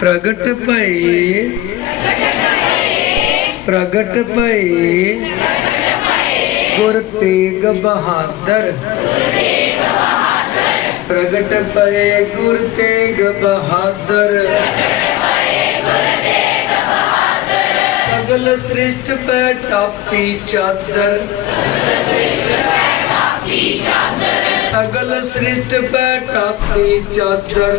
ਪ੍ਰਗਟ ਭਏ ਪ੍ਰਗਟ ਭਏ ਗੁਰ ਤੇਗ ਬਹਾਦਰ। ਪ੍ਰਗਟ ਭਏ ਗੁਰ ਤੇਗ ਬਹਾਦਰ। ਸਗਲ ਸ੍ਰਿਸ਼ਟ ਪੈ ਟਾਪੀ ਚਾਦਰ। ਸਗਲ ਸ੍ਰਿਸ਼ਟ ਪੈ ਟਾਪੀ ਚਾਦਰ।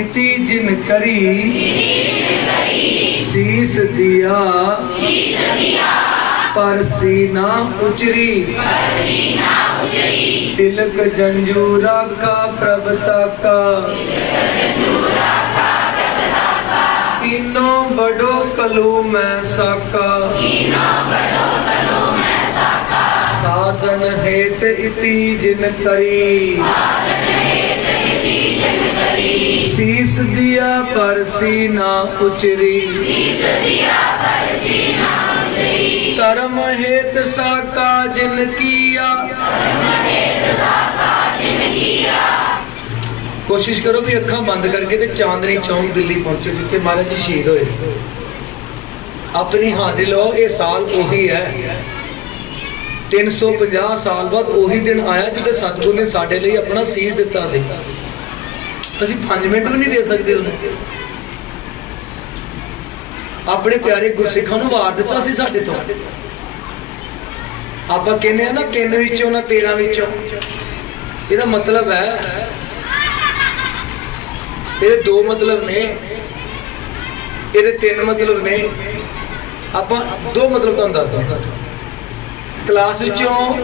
ਇਤੀ ਜਿਨ ਕਰੀ, ਸੀਸ ਦਿਆ। ਪਰ ਸੀਨਾ ਉਚਰੀ। ਤਿਲਕ ਜੰਜੂਰਾ ਰਾਖਾ ਪ੍ਰਭ ਤਾਕਾ। ਇਨੋ ਬੜੋ ਕਲੂ ਮੈਂ ਸਾਕਾ। ਸਾਧਨ ਹੇਤ ਇਤੀ ਜਿਨ ਕਰੀ। ਸੀਸ ਦਿਆ ਪਰ ਸੀਨਾ ਉਚਰੀ। ਧਰਮ ਹੇਤ ਸਾਕਾ ਜਿਨ ਕੀਆ। ਕੋਸ਼ਿਸ਼ ਕਰੋ ਵੀ ਅੱਖਾਂ ਬੰਦ ਕਰਕੇ ਤੇ ਚਾਂਦਨੀ ਚੌਂਕ ਦਿੱਲੀ ਪਹੁੰਚੋ ਜਿੱਥੇ ਮਹਾਰਾਜ ਜੀ ਸ਼ਹੀਦ ਹੋਏ ਸੀ। ਆਪਣੀ ਹਾਜ਼ਰੀ ਲਓ ਇਹ ਸਾਲ ਉਹੀ ਹੈ। 350 ਸਾਲ ਬਾਅਦ ਉਹੀ ਦਿਨ ਆਇਆ ਜਦੋਂ ਸਤਿਗੁਰੂ ਨੇ ਸਾਡੇ ਲਈ ਆਪਣਾ ਸੀਸ ਦਿੱਤਾ ਸੀ। ਅਸੀਂ 5 ਮਿੰਟ ਵੀ ਨਹੀਂ ਦੇ ਸਕਦੇ ਉਹਨੂੰ। ਆਪਣੇ ਪਿਆਰੇ ਗੁਰਸਿੱਖਾਂ ਨੂੰ ਵਾਰ ਦਿੱਤਾ ਸੀ ਸਾਡੇ ਤੋਂ। ਆਪਾਂ ਕਹਿੰਦੇ ਆ ਨਾ, ਤਿੰਨ ਵਿੱਚੋਂ ਨਾ 13 ਵਿੱਚੋਂ। ਇਹਦਾ ਮਤਲਬ ਹੈ, ਇਹਦੇ ਦੋ ਮਤਲਬ ਨੇ, ਇਹਦੇ ਤਿੰਨ ਮਤਲਬ ਨੇ। ਆਪਾਂ ਦੋ ਮਤਲਬ ਤੁਹਾਨੂੰ ਦੱਸਦਾ। ਕਲਾਸ ਵਿੱਚੋਂ